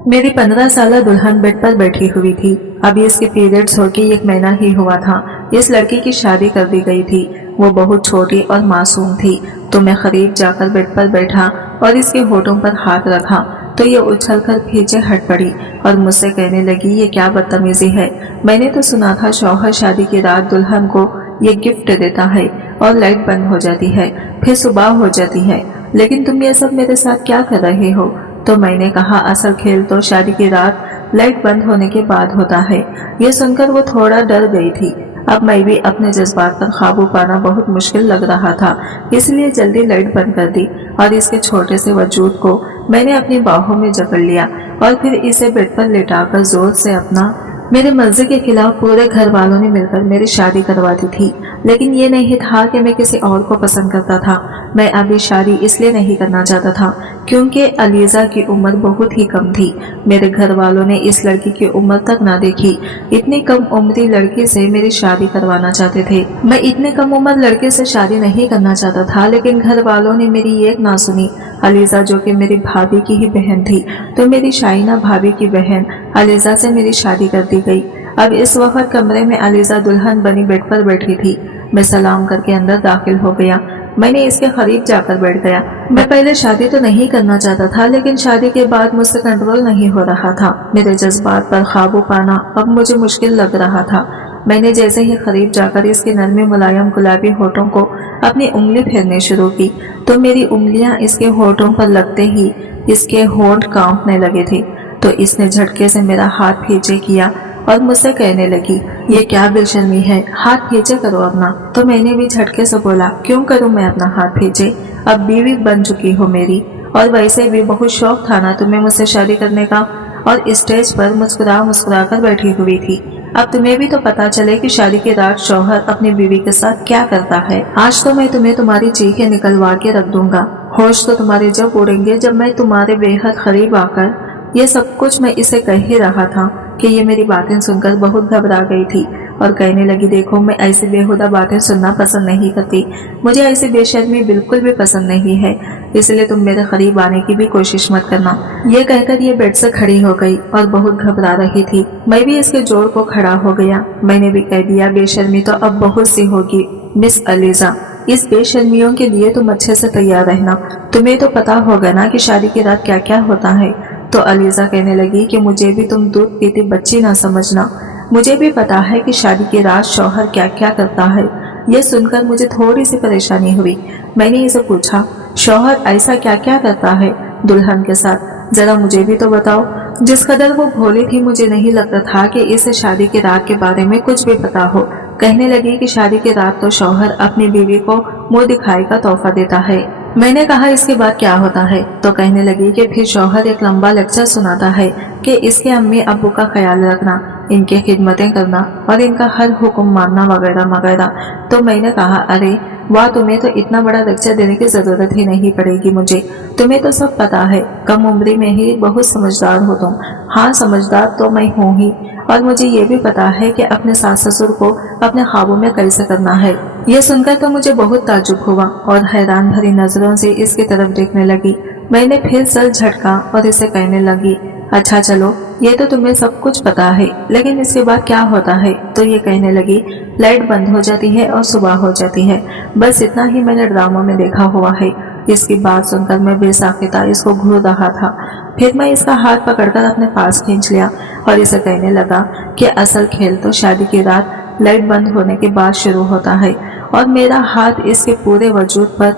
मेरी 15 साल दुल्हन बेड पर बैठी हुई थी। अभी इसके पीरियड्स होके 1 महीना ही हुआ था। इस लड़की की शादी कर दी गई थी। वो बहुत छोटी और मासूम थी। तो मैं करीब जाकर बेड पर बैठा और इसके होठों पर हाथ रखा तो ये उछलकर पीछे हट पड़ी और मुझसे कहने लगी, ये क्या बदतमीजी है। मैंने तो सुना था शौहर शादी की रात दुल्हन को ये गिफ्ट देता है और लाइट बंद हो जाती है, फिर सुबह हो जाती है, लेकिन तुम ये सब मेरे साथ क्या कर रहे हो। तो मैंने कहा, असल खेल तो शादी की रात लाइट बंद होने के बाद होता है। ये सुनकर वो थोड़ा डर गई थी। अब मैं भी अपने जज्बात पर काबू पाना बहुत मुश्किल लग रहा था, इसलिए जल्दी लाइट बंद कर दी और इसके छोटे से वजूद को मैंने अपनी बाहों में जकड़ लिया और फिर इसे बेड पर लेटाकर जोर से अपना मेरे मर्जी के खिलाफ पूरे घर वालों ने मिलकर मेरी शादी करवा दी थी। लेकिन ये नहीं था कि मैं किसी और को पसंद करता था। मैं अभी शादी इसलिए नहीं करना चाहता था क्योंकि अलीजा की उम्र बहुत ही कम थी। मेरे घर वालों ने इस लड़की की उम्र तक ना देखी। इतनी कम उम्री लड़की से मेरी शादी करवाना चाहते थे। मैं इतने कम उम्र लड़के से शादी नहीं करना चाहता था, लेकिन घर वालों ने मेरी एक ना सुनी। अलीजा जो कि मेरी भाभी की ही बहन थी, तो मेरी शाइना भाभी की बहन अलीजा से मेरी शादी कर दी गई। अब इस वक्त कमरे में अलीजा दुल्हन बनी बेड पर बैठी थी। मैं सलाम करके अंदर दाखिल हो गया। मैंने इसके करीब जाकर बैठ गया। मैं पहले शादी तो नहीं करना चाहता था, लेकिन शादी के बाद मुझसे कंट्रोल नहीं हो रहा था। मेरे जज्बात पर काबू पाना अब मुझे मुश्किल लग रहा था। मैंने जैसे ही करीब जाकर इसके नरमे मुलायम गुलाबी होठों को अपनी उंगली फेरने शुरू की तो मेरी उंगलियां इसके होठों पर लगते ही इसके होंठ कांपने लगे थे। तो इसने झटके से मेरा हाथ पीछे किया और मुझसे कहने लगी, ये क्या बेशर्मी है, हाथ पीछे करो अपना। तो मैंने भी झटके से बोला, क्यों करूं मैं अपना हाथ पीछे, अब बीवी बन चुकी हो मेरी, और वैसे भी बहुत शौक था ना तुम्हें मुझसे शादी करने का। और स्टेज पर मुस्कुरा मुस्कुरा कर बैठी हुई थी। अब तुम्हें भी तो पता चले कि शादी की रात शौहर अपनी बीवी के साथ क्या करता है। आज तो मैं तुम्हें तुम्हारी चीखें निकलवा के रख दूंगा। होश तो तुम्हारे जब उड़ेंगे जब मैं तुम्हारे बेहद करीब आकर ये सब कुछ मैं इसे कह ही रहा था कि ये मेरी बातें सुनकर बहुत घबरा गई थी और कहने लगी, देखो मैं ऐसी बेहुदा बातें सुनना पसंद नहीं करती, मुझे ऐसी बेशर्मी बिल्कुल भी पसंद नहीं है, इसलिए तुम मेरे करीब आने की भी कोशिश मत करना। ये कहकर ये बेड से खड़ी हो गई और बहुत घबरा रही थी। मैं भी इसके जोर को खड़ा हो गया। मैंने भी कह दिया, बेशर्मी तो अब बहुत सी होगी मिस अलीजा, इस बेशर्मियों के लिए तुम अच्छे से तैयार रहना। तुम्हें तो पता होगा ना कि शादी की रात क्या क्या होता है। तो अलीजा कहने लगी कि मुझे भी तुम दूध पीती बच्ची ना समझना, मुझे भी पता है कि शादी की रात शौहर क्या क्या करता है। यह सुनकर मुझे थोड़ी सी परेशानी हुई। मैंने इसे पूछा, शौहर ऐसा क्या क्या करता है दुल्हन के साथ, जरा मुझे भी तो बताओ। जिस कदर वो भोली थी मुझे नहीं लगता था कि इसे शादी की रात के बारे में कुछ भी पता हो। कहने लगी कि शादी की रात तो शौहर अपनी बीवी को मुंह दिखाई का तोहफा देता है। मैंने कहा, इसके बाद क्या होता है। तो कहने लगी कि फिर शौहर एक लंबा लेक्चर सुनाता है कि इसके अम्मी अब्बू का ख्याल रखना, इनकी खिदमतें करना और इनका हर हुक्म मानना वगैरह वगैरह। तो मैंने कहा, अरे वाह, तुम्हें तो इतना बड़ा लेक्चर देने की जरूरत ही नहीं पड़ेगी मुझे, तुम्हें तो सब पता है, कम उम्री में ही बहुत समझदार हो तुम। हाँ, समझदार तो मैं हूँ ही, और मुझे ये भी पता है कि अपने सास ससुर को अपने ख्वाबों में कैसे करना है। यह सुनकर तो मुझे बहुत ताज्जुब हुआ और हैरान भरी नजरों से इसकी तरफ देखने लगी। मैंने फिर सर झटका और इसे कहने लगी, अच्छा चलो, ये तो तुम्हें सब कुछ पता है, लेकिन इसके बाद क्या होता है। तो ये कहने लगी, लाइट बंद हो जाती है और सुबह हो जाती है, बस इतना ही मैंने ड्रामों में देखा हुआ है। इसकी बात सुनकर मैं बेसाख्ता इसको घूर रहा था। फिर मैं इसका हाथ पकड़कर अपने पास खींच लिया और इसे कहने लगा कि असल खेल तो शादी की रात लाइट बंद होने के बाद शुरू होता है। और मेरा हाथ इसके पूरे वजूद पर,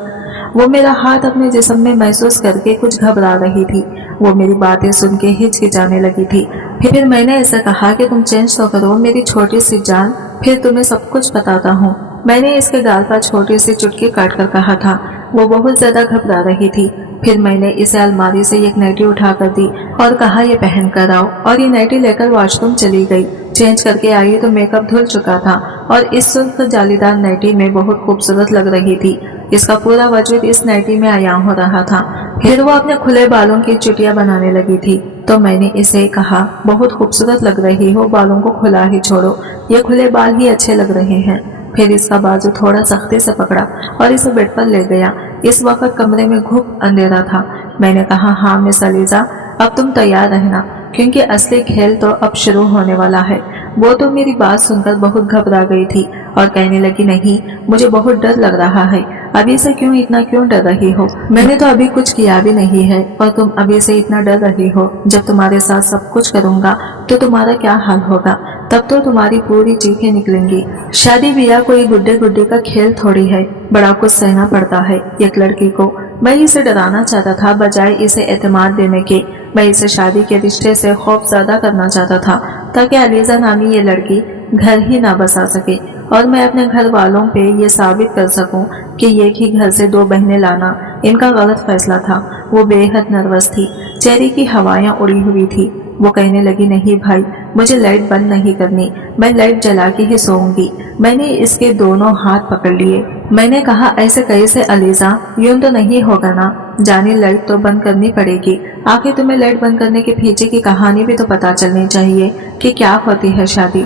वो मेरा हाथ अपने जिस्म में महसूस करके कुछ घबरा रही थी। वो मेरी बातें सुन के हिचकिचाने लगी थी। फिर मैंने ऐसा कहा कि तुम चेंज तो करो मेरी छोटी सी जान, फिर तुम्हें सब कुछ बताता हूँ। मैंने इसके गाल पर छोटी सी चुटकी काट कर कहा था। वो बहुत ज्यादा घबरा रही थी। फिर मैंने इसे अलमारी से एक नाइटी उठा कर दी और कहा, ये पहन कर आओ। और ये नाइटी लेकर वॉशरूम चली गई। चेंज करके आई तो मेकअप धुल चुका था और इस सुर्ख जालीदार नाइटी में बहुत खूबसूरत लग रही थी। इसका पूरा वजूद इस नाइटी में आया हो रहा था। फिर वो अपने खुले बालों की चुटिया बनाने लगी थी। तो मैंने इसे कहा, बहुत खूबसूरत लग रही हो, बालों को खुला ही छोड़ो, ये खुले बाल ही अच्छे लग रहे हैं। फिर इसका बाजू थोड़ा सख्ती से पकड़ा और इसे बेड पर ले गया। इस वक्त कमरे में घुप अंधेरा था। मैंने कहा, हाँ मिस अलीजा, अब तुम तैयार रहना, क्योंकि असली खेल तो अब शुरू होने वाला है। वो तो मेरी बात सुनकर बहुत घबरा गई थी और कहने लगी, नहीं, मुझे बहुत डर लग रहा है। अभी से इतना क्यों डर रही हो? मैंने तो अभी कुछ किया भी नहीं है और तुम अभी से इतना डर रही हो। जब तुम्हारे साथ सब कुछ करूंगा तो तुम्हारा क्या हाल होगा? तब तो तुम्हारी पूरी चीखें निकलेंगी। शादी ब्याह कोई गुड्डे गुड्डे का खेल थोड़ी है, बड़ा कुछ सहना पड़ता है एक लड़की को। मैं इसे डराना चाहता था बजाय इसे एतमाद देने के। मैं इसे शादी के रिश्ते से खौफ ज़्यादा करना चाहता था ताकि अलीजा नामी ये लड़की घर ही ना बसा सके और मैं अपने घर वालों पे ये साबित कर सकूं कि एक ही घर से 2 बहनें लाना इनका गलत फैसला था। वो बेहद नर्वस थी, चेहरे की हवायां उड़ी हुई थी। वो कहने लगी, नहीं भाई, मुझे लाइट बंद नहीं करनी, मैं लाइट जला के ही सोऊंगी। मैंने इसके दोनों हाथ पकड़ लिए। मैंने कहा, ऐसे कैसे अलीजा, यूं तो नहीं होगा ना? जाने लाइट तो बंद करनी पड़ेगी। आखिर तुम्हें लाइट बंद करने के पीछे की कहानी भी तो पता चलनी चाहिए कि क्या होती है शादी।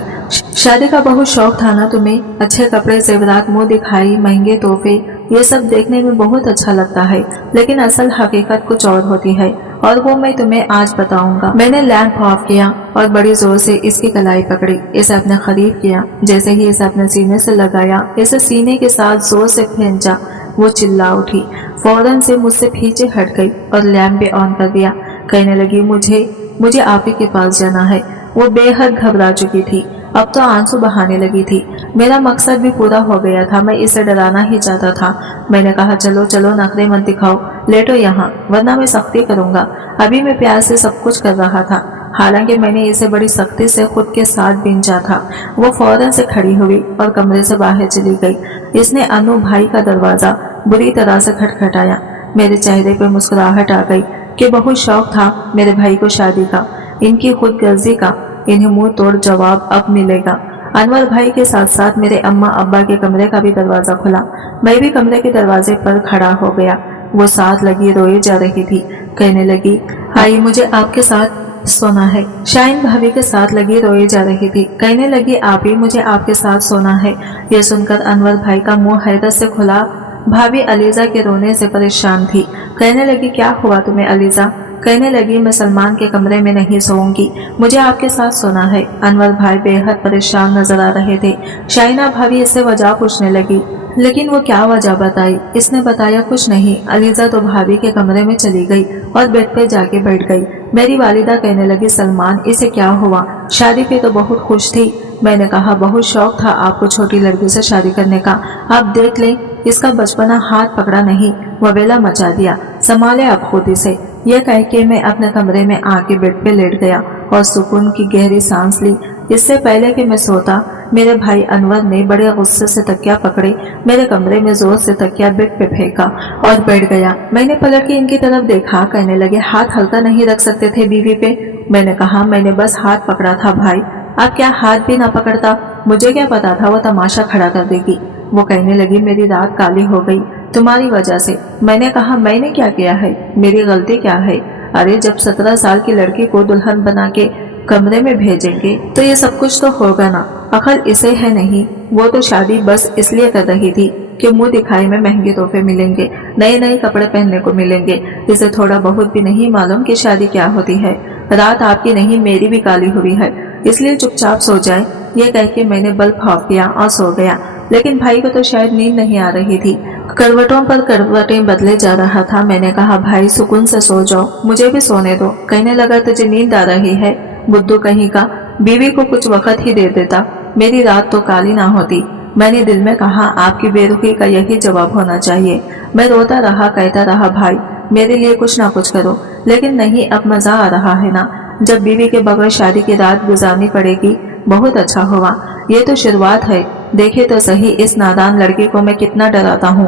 शादी का बहुत शौक था ना तुम्हें? अच्छे कपड़े, जेवरात, मुंह दिखाई, महंगे तोहफे, ये सब देखने में बहुत अच्छा लगता है, लेकिन असल हकीकत कुछ और होती है और वो मैं तुम्हें आज बताऊंगा। मैंने लैंप ऑफ किया और बड़ी जोर से इसकी कलाई पकड़ी, इसे अपने करीब किया। जैसे ही इसे अपने सीने से लगाया, इसे सीने के साथ जोर से खींचा। वो चिल्ला उठी, फौरन से मुझसे पीछे हट गई और लैंप भी ऑन कर दिया। कहने लगी, मुझे आप ही के पास जाना है। वो बेहद घबरा चुकी थी, अब तो आंसू बहाने लगी थी। मेरा मकसद भी पूरा हो गया था, मैं इसे डराना ही चाहता था। मैंने कहा, चलो चलो, नखरे मत दिखाओ, लेटो यहाँ, वरना मैं सख्ती करूंगा। अभी मैं प्यार से सब कुछ कर रहा था, हालांकि मैंने इसे बड़ी सख्ती से खुद के साथ बिंचा था। वो फौरन से खड़ी हुई और कमरे से बाहर चली गई। इसने अनु भाई का दरवाजा बुरी तरह से खटखटाया। मेरे चेहरे पर मुस्कुराहट आ गई कि बहुत शौक था मेरे भाई को शादी का, इनकी खुदगर्जी का इन्हें मुंह तोड़ जवाब अब मिलेगा। अनवर भाई के साथ साथ मेरे अम्मा अब्बा के कमरे का भी दरवाजा खुला। मैं भी कमरे के दरवाजे पर खड़ा हो गया। वो साथ लगी रोए जा रही थी। कहने लगी, आई, मुझे आपके साथ सोना है। शाइन भाभी के साथ लगी रोए जा रही थी। कहने लगी, आप ही, मुझे आपके साथ सोना है। यह सुनकर अनवर भाई का मुंह हैरत से खुला। भाभी अलीजा के रोने से परेशान थी। कहने लगी, क्या हुआ तुम्हें अलीजा? कहने लगी, मैं सलमान के कमरे में नहीं सोऊंगी, मुझे आपके साथ सोना है। अनवर भाई बेहद परेशान नजर आ रहे थे। शाइना भाभी इससे वजह पूछने लगी, लेकिन वो क्या वजह बताई? इसने बताया कुछ नहीं। अलीजा तो भाभी के कमरे में चली गई और बेड पे जाके बैठ गई। मेरी वालिदा कहने लगी, सलमान, इसे क्या हुआ? शादी पे तो बहुत खुश थी। मैंने कहा, बहुत शौक था आपको छोटी लड़की से शादी करने का, आप देख लें, इसका बचपना हाथ पकड़ा नहीं, वबेला मचा दिया, संभाले आप खुद इसे। यह कह के मैं अपने कमरे में आके बेड पे लेट गया और सुकून की गहरी सांस ली। इससे पहले कि मैं सोता, मेरे भाई अनवर ने बड़े गुस्से से तकिया पकड़े, मेरे कमरे में जोर से तकिया बेड पे फेंका और बैठ गया। मैंने पलट के इनकी तरफ देखा। कहने लगे, हाथ हल्का नहीं रख सकते थे बीवी पे? मैंने कहा, मैंने बस हाथ पकड़ा था भाई, आप क्या हाथ भी ना पकड़ता? मुझे क्या पता था वो तमाशा खड़ा कर देगी। वो कहने लगी, मेरी रात काली हो गई तुम्हारी वजह से। मैंने कहा, मैंने क्या किया है? मेरी गलती क्या है? अरे, जब 17 साल की लड़की को दुल्हन बना के कमरे में भेजेंगे तो ये सब कुछ तो होगा ना। अकल इसे है नहीं। वो तो शादी बस इसलिए कर रही थी कि मुंह दिखाई में महंगे तोहफे मिलेंगे, नए नए कपड़े पहनने को मिलेंगे। इसे थोड़ा बहुत भी नहीं मालूम कि शादी क्या होती है। रात आपकी नहीं, मेरी भी काली हुई है, इसलिए चुपचाप सो जाए। ये कह के मैंने बल्ब ऑफ किया और सो गया। लेकिन भाई को तो शायद नींद नहीं आ रही थी, करवटों पर करवटें बदले जा रहा था। मैंने कहा, भाई सुकून से सो जाओ, मुझे भी सोने दो। कहने लगा, तुझे नींद आ रही है? बुद्धू कहीं का, बीवी को कुछ वक्त ही दे देता, मेरी रात तो काली ना होती। मैंने दिल में कहा, आपकी बेरुखी का यही जवाब होना चाहिए। मैं रोता रहा, कहता रहा, भाई मेरे लिए कुछ ना कुछ करो। लेकिन नहीं, अब मजा आ रहा है ना, जब बीवी के बगैर शादी की रात गुजारनी पड़ेगी। बहुत अच्छा हुआ, ये तो शुरुआत है। देखे तो सही इस नादान लड़की को मैं कितना डराता हूँ।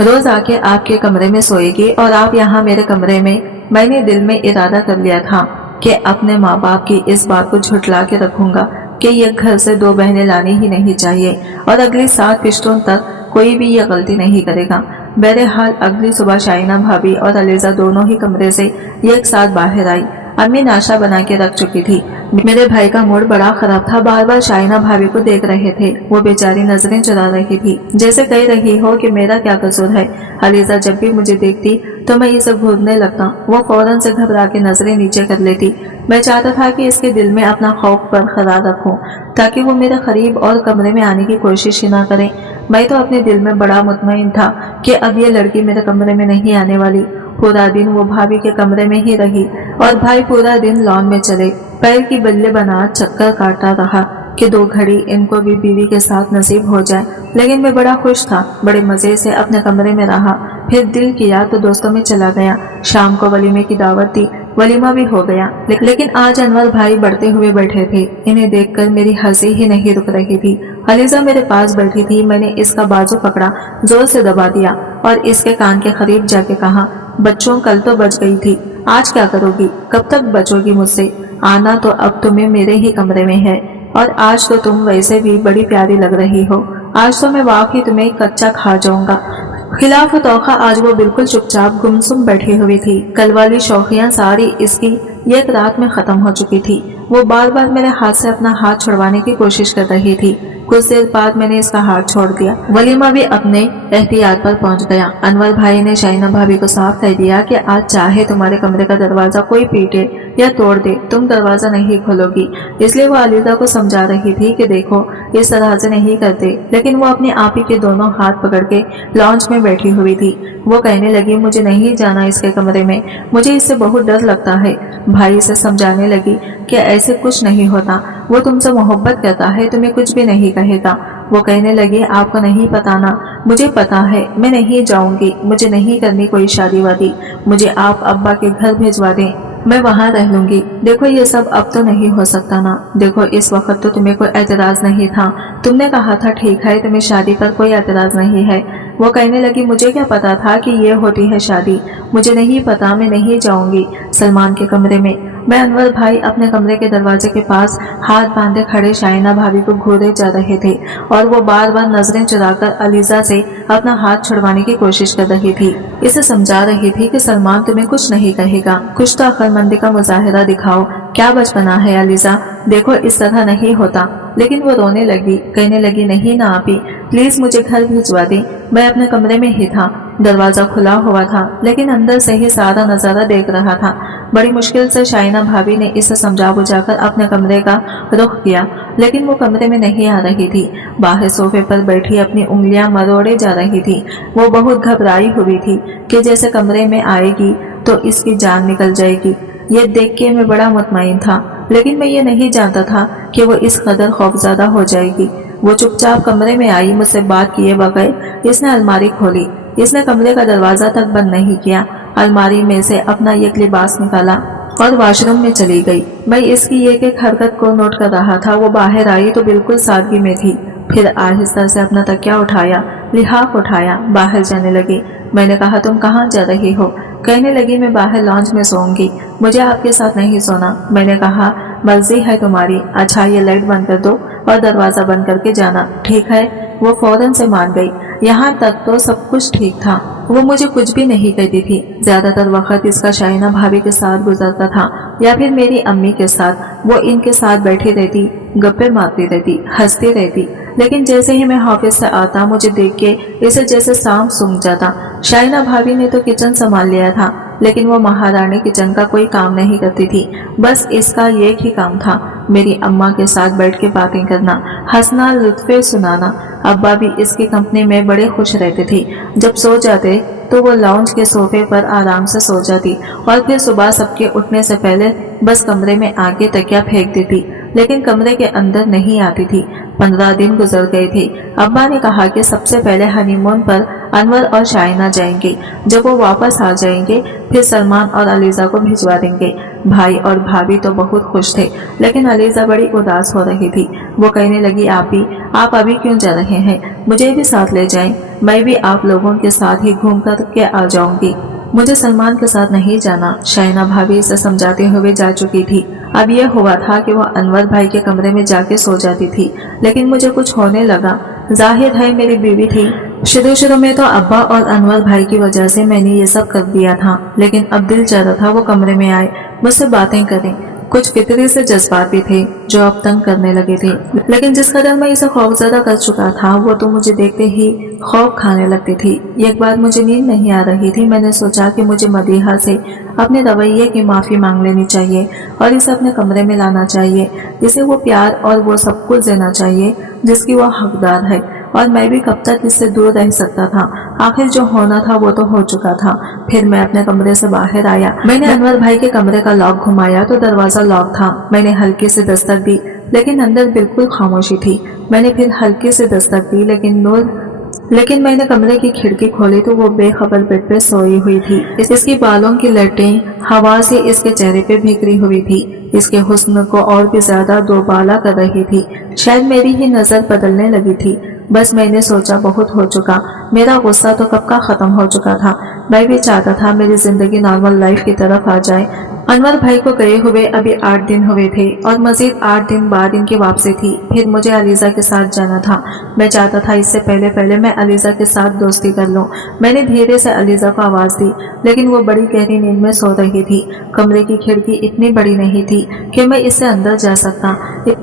रोज आके आपके कमरे में सोएगी और आप यहाँ मेरे कमरे में। मैंने दिल में इरादा कर लिया था कि अपने माँ बाप की इस बात को झुठला के रखूंगा कि ये घर से 2 बहनें लानी ही नहीं चाहिए और अगली 7 किश्तों तक कोई भी ये गलती नहीं करेगा। बहरहाल अगली सुबह शाइना भाभी और अलीजा दोनों ही कमरे से एक साथ बाहर आई। अम्मी नाश्ता बना के रख चुकी थी। मेरे भाई का मूड बड़ा खराब था, बार बार शाइना भाभी को देख रहे थे। वो बेचारी नजरें चुरा रही थी, जैसे कह रही हो कि मेरा क्या कसूर है। अलीजा जब भी मुझे देखती तो मैं ये सब भूलने लगता। वो फौरन से घबरा के नजरें नीचे कर लेती। मैं चाहता था कि इसके दिल में अपना खौफ बरकरार रखूं, ताकि वो मेरे करीब और कमरे में आने की कोशिश ही ना करे। मैं तो अपने दिल में बड़ा मुतमईन था कि अब ये लड़की मेरे कमरे में नहीं आने वाली। पूरा दिन वो भाभी के कमरे में ही रही और भाई पूरा दिन लॉन में चले पैर की बल्ले बना चक्कर काटता रहा कि 2 घड़ी इनको भी बीवी के साथ नसीब हो जाए। लेकिन मैं बड़ा खुश था, बड़े मजे से अपने कमरे में रहा। फिर दिल किया तो दोस्तों में चला गया। शाम को वलीमे की दावत थी, वलीमा भी हो गया। लेकिन आज अनवर भाई बढ़ते हुए बैठे थे। इन्हें देखकर मेरी हंसी ही नहीं रुक रही थी। अलीजा मेरे पास बैठी थी। मैंने इसका बाजू पकड़ा, जोर से दबा दिया और इसके कान के करीब जाके कहा, बच्चों कल तो बच गई थी, आज क्या करोगी? कब तक बचोगी मुझसे? आना तो अब तुम्हें मेरे ही कमरे में है, और आज तो तुम वैसे भी बड़ी प्यारी लग रही हो। आज तो मैं वाकई तुम्हें कच्चा खा जाऊंगा। खिलाफ तोखा आज वो बिल्कुल चुपचाप गुमसुम बैठी हुई थी। कल वाली शौकियां सारी इसकी एक रात में खत्म हो चुकी थी। वो बार बार मेरे हाथ से अपना हाथ छुड़वाने की कोशिश कर रही थी। कुछ देर बाद मैंने इसका हाथ छोड़ दिया। वलीमा भी अपने एहतियात पर पहुंच गया। अनवर भाई ने शाइना भाभी को साफ कह दिया कि आज चाहे तुम्हारे कमरे का दरवाजा कोई पीटे या तोड़ दे, तुम दरवाजा नहीं खोलोगी। इसलिए वो अलीजा को समझा रही थी कि देखो इस तरह से नहीं करते, लेकिन वो अपने आप ही के दोनों हाथ पकड़ के लॉन्च में बैठी हुई थी। वो कहने लगी, मुझे नहीं जाना इसके कमरे में, मुझे इससे बहुत डर लगता है। भाई से समझाने लगी कि ऐसे कुछ नहीं होता, वो तुमसे मोहब्बत करता है, तुम्हें कुछ भी नहीं कहेगा। वो कहने लगी, आपको नहीं पता ना, मुझे पता है, मैं नहीं जाऊंगी, मुझे नहीं करनी कोई शादी वादी, मुझे आप अब्बा के घर भिजवा दें, मैं वहाँ रह लूंगी। देखो ये सब अब तो नहीं हो सकता ना। देखो इस वक्त तो तुम्हें कोई एतराज नहीं था, तुमने कहा था ठीक है तुम्हें शादी पर कोई एतराज नहीं है। वो कहने लगी, मुझे क्या पता था कि ये होती है शादी, मुझे नहीं पता, मैं नहीं जाऊंगी सलमान के कमरे में। मैं अनवर भाई अपने कमरे के दरवाजे के पास हाथ बांधे खड़े शाइना भाभी को घूरे जा रहे थे और वो बार बार नजरें चुराकर अलीजा से अपना हाथ छुड़वाने की कोशिश कर रही थी। इसे समझा रही थी कि सलमान तुम्हें कुछ नहीं कहेगा, कुछ तो अक्लमंदी का मुजाहिरा दिखाओ, क्या बचपना है अलीजा, देखो इस तरह नहीं होता। लेकिन वो रोने लगी, कहने लगी, नहीं ना आपी, प्लीज मुझे घर भिजवा दे। मैं अपने कमरे में ही था, दरवाजा खुला हुआ था, लेकिन अंदर से ही सारा नजारा देख रहा था। बड़ी मुश्किल से शाइना भाभी ने इसे समझा बुझाकर अपने कमरे का रुख किया, लेकिन वो कमरे में नहीं आ रही थी। बाहर सोफे पर बैठी अपनी उंगलियां मरोड़े जा रही थी। वो बहुत घबराई हुई थी कि जैसे कमरे में आएगी तो इसकी जान निकल जाएगी। ये देख के मैं बड़ा मुतमईन था, लेकिन मैं ये नहीं जानता था कि वो इस कदर खौफजदा हो जाएगी। वो चुपचाप कमरे में आई, मुझसे बात किए बगैर इसने अलमारी खोली। इसने कमरे का दरवाजा तक बंद नहीं किया। अलमारी में से अपना एक लिबास निकाला और वॉशरूम में चली गई। मैं इसकी एक एक हरकत को नोट कर रहा था। वो बाहर आई तो बिल्कुल सादगी में थी। फिर आहिस्ता से अपना तकिया उठाया, लिहाफ उठाया, बाहर जाने लगी। मैंने कहा, तुम कहाँ जा रही हो? कहने लगी, मैं बाहर लॉन्च में सोऊंगी, मुझे आपके साथ नहीं सोना। मैंने कहा, मर्जी है तुम्हारी, अच्छा ये लाइट बंद कर दो और दरवाजा बंद करके जाना, ठीक है? वो फौरन से मान गई। यहाँ तक तो सब कुछ ठीक था। वो मुझे कुछ भी नहीं कहती थी। ज्यादातर वक्त इसका शाइना भाभी के साथ गुजरता था या फिर मेरी अम्मी के साथ। वो इनके साथ बैठी रहती, गप्पे मारती रहती, हंसती रहती। लेकिन जैसे ही मैं ऑफिस से आता, मुझे देख के इसे जैसे सांप सूंघ जाता। शाइना भाभी ने तो किचन संभाल लिया था, लेकिन वो महारानी किचन का कोई काम नहीं करती थी। बस इसका एक ही काम था, मेरी अम्मा के साथ बैठ के बातें करना, हंसना, लुत्फे सुनाना। अब्बा भी इसकी कंपनी में बड़े खुश रहते थे। जब सो जाते तो वो लाउंज के सोफे पर आराम से सो जाती और फिर सुबह सबके उठने से पहले बस कमरे में आके तकिया फेंक देती, लेकिन कमरे के अंदर नहीं आती थी। 15 दिन गुजर गए थे। अब्बा ने कहा कि सबसे पहले हनीमून पर अनवर और शाइना जाएंगे। जब वो वापस आ जाएंगे फिर सलमान और अलीजा को भिजवा देंगे। भाई और भाभी तो बहुत खुश थे, लेकिन अलीजा बड़ी उदास हो रही थी। वो कहने लगी, आप अभी क्यों जा रहे हैं? मुझे भी साथ ले जाएं, मैं भी आप लोगों के साथ ही घूम कर के आ जाऊंगी। मुझे सलमान के साथ नहीं जाना। शाइना भाभी इसे समझाते हुए जा चुकी थी। अब यह हुआ था कि वह अनवर भाई के कमरे में जाके सो जाती थी, लेकिन मुझे कुछ होने लगा। जाहिर है मेरी बीवी थी। शुरू में तो अब्बा और अनवर भाई की वजह से मैंने ये सब कर दिया था, लेकिन अब दिल चाहता था वो कमरे में आए, मुझसे बातें करें। कुछ फितरी से जज्बात भी थे जो अब तंग करने लगे थे, लेकिन जिस कदर मैं इसे खौफजदा कर चुका था वो तो मुझे देखते ही खौफ खाने लगती थी। एक बार मुझे नींद नहीं आ रही थी। मैंने सोचा कि मुझे मदीहा से अपने रवैये की माफ़ी मांग लेनी चाहिए और इसे अपने कमरे में लाना चाहिए। इसे वो प्यार और वो सब कुछ देना चाहिए जिसकी वो हकदार है, और मैं भी कब तक इससे दूर रह सकता था। आखिर जो होना था वो तो हो चुका था। फिर मैं अपने कमरे से बाहर आया। मैंने अनवर भाई के कमरे का लॉक घुमाया तो दरवाजा लॉक था। मैंने हल्की से दस्तक दी लेकिन अंदर बिल्कुल खामोशी थी। मैंने फिर हल्की से दस्तक दी लेकिन मैंने कमरे की खिड़की खोली तो वो बेखबर बेड पे सोई हुई थी। इसकी बालों की लटें हवा से इसके चेहरे पे बिखरी हुई थी। इसके हुस्न को और भी ज्यादा दोबाला कर रही थी। शायद मेरी ही नजर बदलने लगी थी। बस मैंने सोचा बहुत हो चुका। मेरा गुस्सा तो कब का खत्म हो चुका था। मैं भी चाहता था मेरी जिंदगी नॉर्मल लाइफ की तरफ आ जाए। अनवर भाई को गए हुए अभी 8 दिन हुए थे और मजीद 8 दिन बाद इनकी वापसी थी। फिर मुझे अलीजा के साथ जाना था। मैं चाहता था इससे पहले मैं अलीजा के साथ दोस्ती कर लूं। मैंने धीरे से अलीजा को आवाज दी लेकिन वो बड़ी गहरी नींद में सो रही थी। कमरे की खिड़की इतनी बड़ी नहीं थी कि मैं इससे अंदर जा सकता,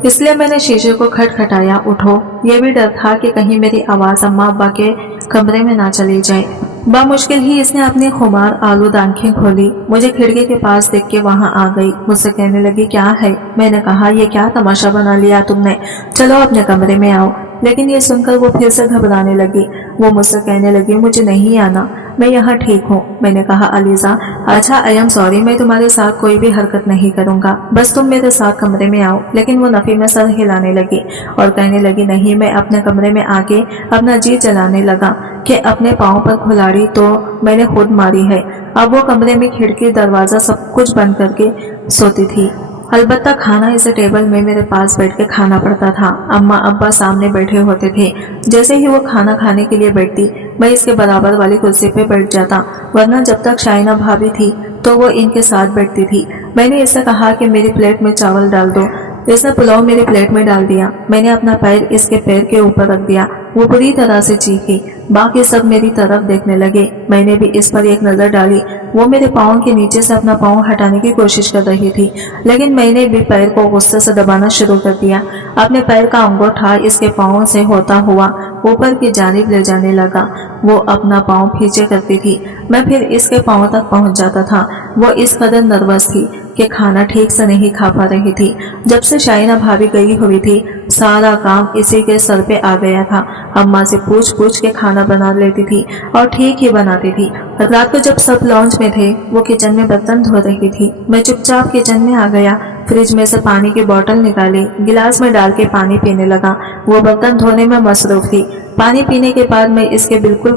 इसलिए मैंने शीशे को खटखटाया। उठो। ये भी डर था कि कहीं मेरी आवाज अम्मा अब्बा के कमरे में ना चली जाए। बामुश्किल ही इसने अपनी खुमार आलूद आंखें खोली। मुझे खिड़की के पास देख के वहां आ गई। मुझसे कहने लगी क्या है। मैंने कहा ये क्या तमाशा बना लिया तुमने, चलो अपने कमरे में आओ। लेकिन ये सुनकर वो फिर से घबराने लगी। वो मुझसे कहने लगी मुझे नहीं आना, मैं यहाँ ठीक हूँ। मैंने कहा अलीजा अच्छा आई एम सॉरी, मैं तुम्हारे साथ कोई भी हरकत नहीं करूँगा, बस तुम मेरे साथ कमरे में आओ। लेकिन वो नफी में सर हिलाने लगी और कहने लगी नहीं। मैं अपने कमरे में आके अपना जी चलाने लगा कि अपने पाँव पर कुल्हाड़ी तो मैंने खुद मारी है। अब वो कमरे में खिड़की दरवाजा सब कुछ बंद करके सोती थी। अलबत्ता खाना इसे टेबल में मेरे पास बैठ के खाना पड़ता था। अम्मा अब्बा सामने बैठे होते थे। जैसे ही वो खाना खाने के लिए बैठती मैं इसके बराबर वाली कुर्सी पे बैठ जाता, वरना जब तक शाइना भाभी थी तो वो इनके साथ बैठती थी। मैंने इससे कहा कि मेरी प्लेट में चावल डाल दो। इसने पुलाव मेरी प्लेट में डाल दिया। मैंने अपना पैर इसके पैर के ऊपर रख दिया। वो बुरी तरह से चीखी। बाकी सब मेरी तरफ देखने लगे। मैंने भी इस पर एक नजर डाली। वो मेरे पाँव के नीचे से अपना पाँव हटाने की कोशिश कर रही थी, लेकिन मैंने भी पैर को गुस्से से दबाना शुरू कर दिया। अपने पैर का अंगूठा इसके पाँव से होता हुआ ऊपर की जानिब ले जाने लगा। वो अपना पाँव पीछे करती थी। मैं फिर इसके पाँव तक पहुंच जाता था। वो इस कदर नर्वस थी कि खाना ठीक से नहीं खा पा रही थी। जब से शाइना भाभी गई हुई थी सारा काम इसी के सर पे आ गया था। अम्मा से पूछ के खाना बना लेती थी और ठीक ही बनाती थी। रात को जब सब लॉन्च में थे वो किचन में बर्तन धो रही थी। मैं चुपचाप किचन में आ गया। फ्रिज में से पानी की बोतल निकाली, गिलास में डाल के पानी पीने लगा। वो बर्तन धोने में मसरूफ थी। पानी पीने के बाद मैं इसके बिल्कुल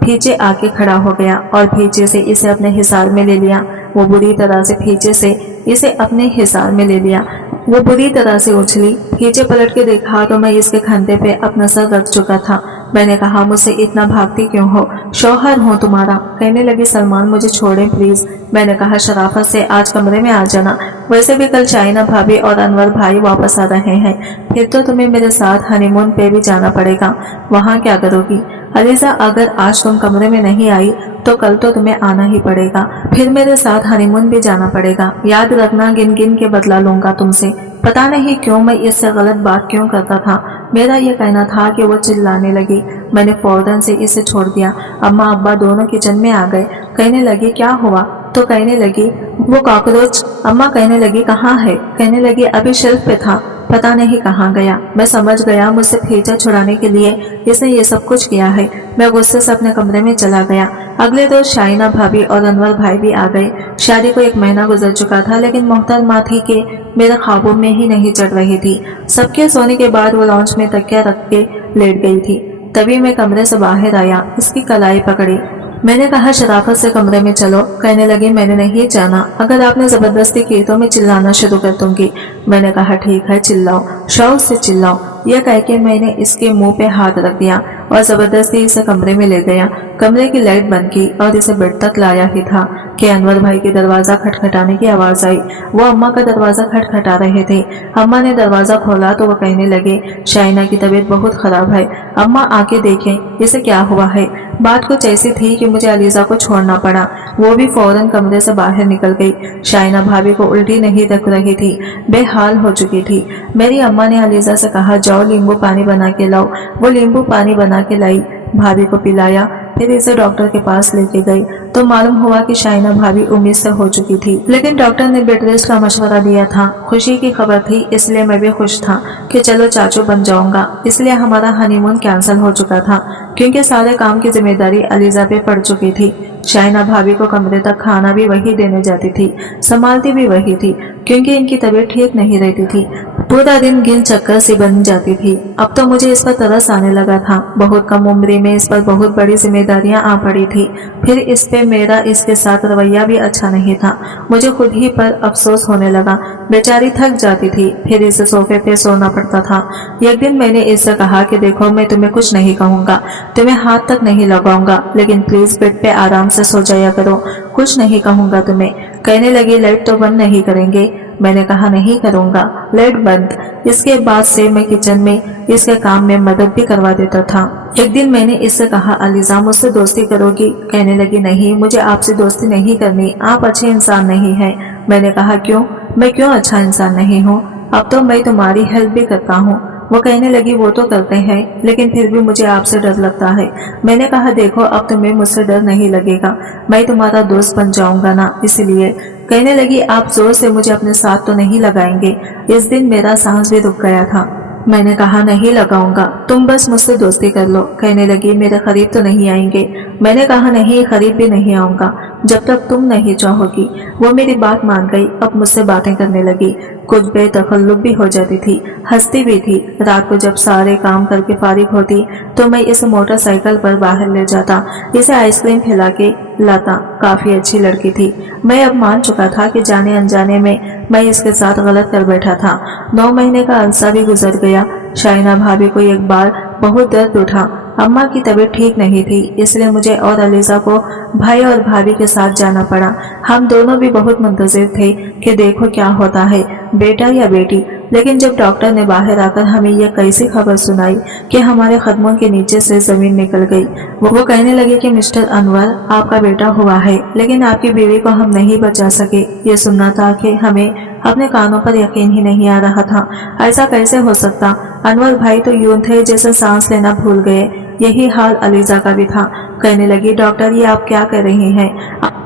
पीछे आके खड़ा हो गया और पीछे से इसे अपने हिसार में ले लिया। वो बुरी तरह से पीछे से इसे अपने हिसार में ले लिया। वो बुरी तरह से उछली। पीछे पलट के देखा तो मैं इसके कंधे पे अपना सर रख चुका था। मैंने कहा मुझसे इतना भागती क्यों हो, शौहर हूँ तुम्हारा। कहने लगी सलमान मुझे छोड़ें प्लीज। मैंने कहा शराफत से आज कमरे में आ जाना, वैसे भी कल शाइना भाभी और अनवर भाई वापस आ रहे हैं, फिर तो तुम्हें मेरे साथ हनीमून पे भी जाना पड़ेगा। वहाँ क्या करोगी अलीजा, अगर आज तुम कमरे में नहीं आई तो कल तो तुम्हें आना ही पड़ेगा, फिर मेरे साथ हनीमून भी जाना पड़ेगा। याद रखना गिन गिन के बदला लूंगा तुमसे। पता नहीं क्यों मैं इससे गलत बात क्यों करता था। मेरा ये कहना था कि वो चिल्लाने लगी। मैंने फौरन से इसे छोड़ दिया। अम्मा अब्बा दोनों किचन में आ गए। कहने लगी क्या हुआ, तो कहने लगी वो कॉकरोच। अम्मा कहने लगी कहाँ है। कहने लगी अभी शेल्फ पे था, पता नहीं कहाँ गया। मैं समझ गया मुझसे खींचा छुड़ाने के लिए इसने ये सब कुछ किया है। मैं गुस्से से अपने कमरे में चला गया। अगले रोज शाइना भाभी और अनवर भाई भी आ गए। शादी को 1 महीना गुजर चुका था, लेकिन मोहतरमा थी कि मेरे ख्वाबों में ही नहीं चढ़ रही थी। सबके सोने के बाद वो लॉन्च में तकिया रख के लेट गई थी। तभी मैं कमरे से बाहर आया, इसकी कलाई पकड़ी। मैंने कहा शराफत से कमरे में चलो। कहने लगी मैंने नहीं जाना, अगर आपने जबरदस्ती की तो मैं चिल्लाना शुरू कर दूंगी। मैंने कहा ठीक है चिल्लाओ, शौक से चिल्लाओ। यह कह के मैंने इसके मुंह पे हाथ रख दिया और जबरदस्ती इसे कमरे में ले गया। कमरे की लाइट बंद की और इसे बेड तक लाया ही था कि अनवर भाई के दरवाजा खटखटाने की आवाज आई। वो अम्मा का दरवाजा खटखटा रहे थे। अम्मा ने दरवाजा खोला तो वो कहने लगे, शाइना की तबीयत बहुत खराब है, अम्मा आके देखें इसे क्या हुआ है। बात कुछ ऐसी थी कि मुझे अलीजा को छोड़ना पड़ा। वो भी फौरन कमरे से बाहर निकल गई। शाइना भाभी को उल्टी नहीं दिख रही थी, बेहाल हो चुकी थी। मेरी अम्मा ने अलीजा से कहा, जाओ नींबू पानी बना के लाओ। वो नींबू पानी बना के लाई, भाभी को पिलाया, फिर इसे डॉक्टर के पास लेके गई तो मालूम हुआ कि शाइना भाभी उम्मीद से हो चुकी थी। लेकिन डॉक्टर ने बेड रेस्ट का मशवरा दिया था। खुशी की खबर थी, इसलिए मैं भी खुश था कि चलो चाचू बन जाऊंगा। इसलिए हमारा हनीमून कैंसिल हो चुका था क्योंकि सारे काम की जिम्मेदारी अलीजा पे पड़ चुकी थी। शाइना भाभी को कमरे तक खाना भी वही देने जाती थी, संभालती भी वही थी क्योंकि इनकी तबीयत ठीक नहीं रहती थी। पूरा दिन गिन चक्कर सी बन जाती थी। अब तो मुझे इस पर तरस आने लगा था। बहुत कम उम्र में इस पर बहुत बड़ी जिम्मेदारियां आ पड़ी थी। फिर इस पे मेरा इसके साथ रवैया भी अच्छा नहीं था। मुझे खुद ही पर अफसोस होने लगा। बेचारी थक जाती थी, फिर इसे सोफे पे सोना पड़ता था। एक दिन मैंने इससे कहा कि देखो, मैं तुम्हें कुछ नहीं कहूंगा, तुम्हें हाथ तक नहीं लगाऊंगा, लेकिन प्लीज बेड पे आराम से सो जाया करो, कुछ नहीं कहूंगा तुम्हें। कहने लगी, लाइट तो बंद नहीं करेंगे। मैंने कहा, नहीं करूंगा, लाइट बंद। इसके बाद से मैं किचन में इसके काम में मदद भी करवा देता था। एक दिन मैंने इससे कहा, अलीजा मुझसे दोस्ती करोगी? कहने लगी, नहीं, मुझे आपसे दोस्ती नहीं करनी, आप अच्छे इंसान नहीं हैं। मैंने कहा, क्यों? मैं क्यों अच्छा इंसान नहीं हूँ? अब तो मैं तुम्हारी हेल्प भी करता हूँ। वो कहने लगी, वो तो करते हैं, लेकिन फिर भी मुझे आपसे डर लगता है। मैंने कहा, देखो, अब तुम्हें मुझसे डर नहीं लगेगा, मैं तुम्हारा दोस्त बन जाऊंगा ना, इसलिए। कहने लगी, आप जोर से मुझे अपने साथ तो नहीं लगाएंगे? इस दिन मेरा सांस भी रुक गया था। मैंने कहा, नहीं लगाऊंगा, तुम बस मुझसे दोस्ती कर लो। कहने लगी, मेरे करीब तो नहीं आएंगे? मैंने कहा, नहीं, करीब भी नहीं आऊंगा जब तक तुम नहीं चाहोगी। वो मेरी बात मान गई। अब मुझसे बातें करने लगी, खुद बेतकल्लुफ भी हो जाती थी, हंसती भी थी। रात को जब सारे काम करके फारिग होती तो मैं इसे मोटरसाइकिल पर बाहर ले जाता, इसे आइसक्रीम खिला के लाता। काफी अच्छी लड़की थी। मैं अब मान चुका था कि जाने अनजाने में मैं इसके साथ गलत कर बैठा था। 9 महीने का अरसा भी गुजर गया। शाइना भाभी को एक बार बहुत दर्द उठा। अम्मा की तबीयत ठीक नहीं थी, इसलिए मुझे और अलीजा को भाई और भाभी के साथ जाना पड़ा। हम दोनों भी बहुत मुंतजिर थे कि देखो क्या होता है, बेटा या बेटी। लेकिन जब डॉक्टर ने बाहर आकर हमें यह कैसी खबर सुनाई कि हमारे कदमों के नीचे से जमीन निकल गई। वो कहने लगे कि मिस्टर अनवर, आपका बेटा हुआ है, लेकिन आपकी बीवी को हम नहीं बचा सके। ये सुनना था कि हमें अपने कानों पर यकीन ही नहीं आ रहा था। ऐसा कैसे हो सकता? अनवर भाई तो यूं थे जैसे सांस लेना भूल गए। यही हाल अलीजा का भी था। कहने लगी, डॉक्टर, ये आप क्या कर रही हैं?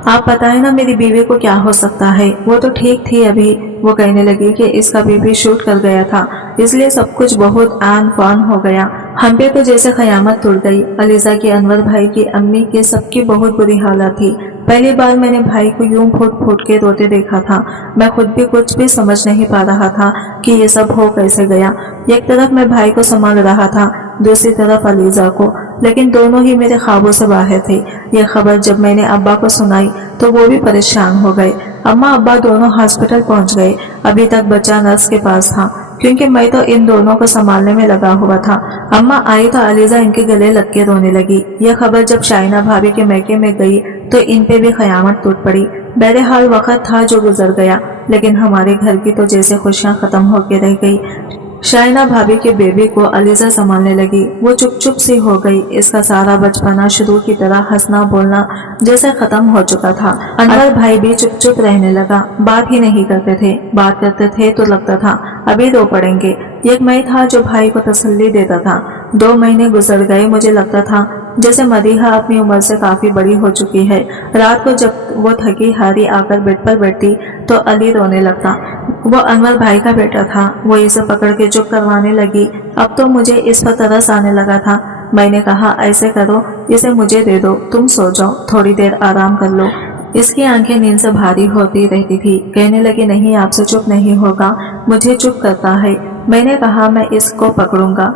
आप बताएं ना, मेरी बीवी को क्या हो सकता है? वो तो ठीक थी अभी। वो कहने लगी कि इसका बीबी शूट कर गया था, इसलिए सब कुछ बहुत आन फान हो गया। हम पे तो जैसे कयामत टूट गई। अलीजा की, अनवर भाई की, अम्मी की, सबकी बहुत बुरी हालत थी। पहली बार मैंने भाई को यूं फूट फूट के रोते देखा था। मैं खुद भी कुछ भी समझ नहीं पा रहा था कि ये सब हो कैसे गया। एक तरफ मैं भाई को संभाल रहा था, दूसरी तरफ अलीजा को, लेकिन दोनों ही मेरे ख्वाबों से बाहर थे। यह खबर जब मैंने अब्बा को सुनाई तो वो भी परेशान हो गए। अम्मा अब्बा दोनों हॉस्पिटल पहुंच गए। अभी तक बच्चा नर्स के पास था क्योंकि मैं तो इन दोनों को संभालने में लगा हुआ था। अम्मा आई तो अलीजा इनके गले लग के रोने लगी। यह खबर जब शाइना भाभी के मैके में गई तो इन पे भी कयामत टूट पड़ी। बहरहाल वक्त था जो गुजर गया, लेकिन हमारे घर की तो जैसे खुशियां खत्म होके रह गई। शाइना भाभी के बेबी को अलीजा संभालने लगी। वो चुप चुप सी हो गई। इसका सारा बचपना शुरू की तरह हंसना बोलना जैसे खत्म हो चुका था। अनवर भाई भी चुप चुप रहने लगा, बात ही नहीं करते थे। बात करते थे तो लगता था अभी रो पड़ेंगे। एक मैं था जो भाई को तसल्ली देता था। 2 महीने गुजर गए। मुझे लगता था जैसे मदीहा अपनी उम्र से काफी बड़ी हो चुकी है। रात को जब वो थकी हारी आकर बेड पर बैठती तो अली रोने लगता। वो अनवर भाई का बेटा था। वो इसे पकड़ के चुप करवाने लगी। अब तो मुझे इस पर तरस आने लगा था। मैंने कहा, ऐसे करो, इसे मुझे दे दो, तुम सो जाओ, थोड़ी देर आराम कर लो। इसकी आंखें नींद से भारी होती रहती थी। कहने लगी, नहीं, आपसे चुप नहीं होगा, मुझे चुप करता है। मैंने कहा, मैं इसको पकड़ूंगा,